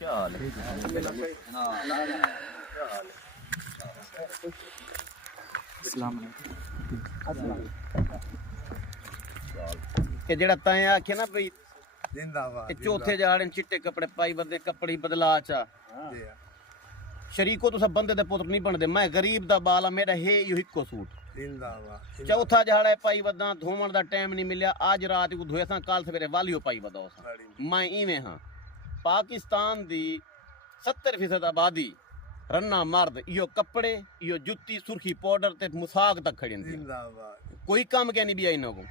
क्या हाल है? कि जेड़ा तैं आखे ना भाई जिंदाबाद चौथे जाड़े चिट्टे कपड़े पाई बदे कपड़े बदला चा शरीको तो सब बंदे दे पुत्र नहीं बनदे। मैं गरीब दा बाला मेरा है यो हिक्को सूट जिंदाबाद चौथा झाड़ा पाई बदा धोवन दा टाइम नहीं मिलिया। आज रात को धोया सा काल सवेरे वालियो पाई बदा मैं इवें हाँ। पाकिस्तान दी 70% आबादी रन्ना मर्द यो कपड़े यो जुत्ती सुर्खी पाउडर ते मुसाक तक खड़ी जिंदाबाद कोई काम क्या नहीं भी आई को।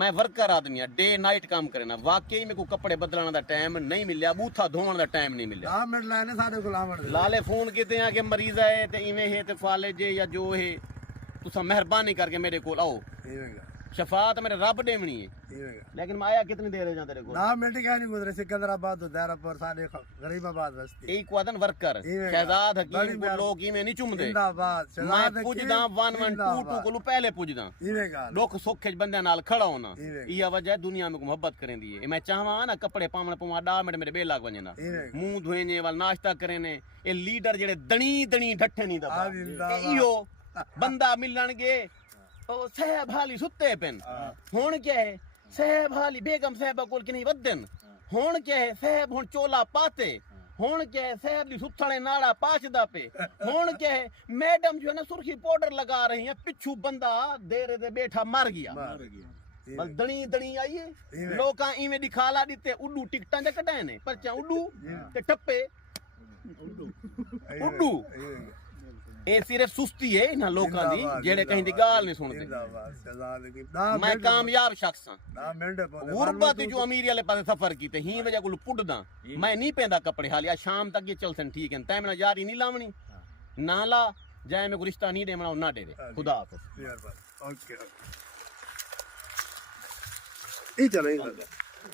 मैं वर्कर आदमी डे नाइट काम करना वाकई मेरे को कपड़े बदलने का टाइम नहीं मिलया बूथा धोने का टाइम नहीं मिलया। 10 मिनट लाने साडे को लाले फोन किते हैं कि मरीज है ते इवें है ते फाले जे या जो है तुसा मेहरबानी करके मेरे को आओ शफात मेरे रब देवनी है। लेकिन मैं आया कितनी देर है जा तेरे को 10 मिनट क्या नहीं गुजरे सिकंदराबाद दारापुर साडे गरीबाबाद बस्ती एक वादन वर्कर शहजाद हकीम को लोग इवें नहीं चुमदे। जिंदाबाद मैं पुजदा 112 को पहले पुजदा दुख सुख बंदे नाल खड़ा होना इया वजह दुनिया में मोहब्बत करेंदी है। मैं चाहवा ना कपड़े पावण पवा 10 मिनट मेरे बेलाग वजना मुंह धोएने वाल नाश्ता करेने ए लीडर जेड़े दणी दणी ढट्ठे नहीं दबा इयो बंदा मिलन गे साहब हाली सुते पेन हुण क्या है साहब हाली बेगम साहबा कोल कि नहीं वदन हुण क्या है साहब हुण चोला पाते हुण क्या है साहब दी सुथणे नाड़ा पाचदा पे हुण क्या है मैडम जो है ना सुर्खी पाउडर लगा रही है पिछू बंदा देरे दे बैठा मर गया बस दणी दणी आई है लोकां इवें दिखाला दिते उड्डू टिकटां जा कटाए ने परचा उड्डू ते टप्पे उड्डू ए सिर्फ सुस्ती है ना लोकां दी जेड़े कहीं दी गाल नहीं सुनदे। मैं कामयाब शख्स हां गुरबत जो अमीरी वाले पासे सफर कीते ही वजह को पुटदा मैं नहीं पेंदा कपड़े हालिया शाम तक ये चलसन ठीक है तै मेरा यारी नहीं लावनी ना ला जाए मैं को रिश्ता नहीं देवना ना दे खुदा हाफिज़। ओके ई चलो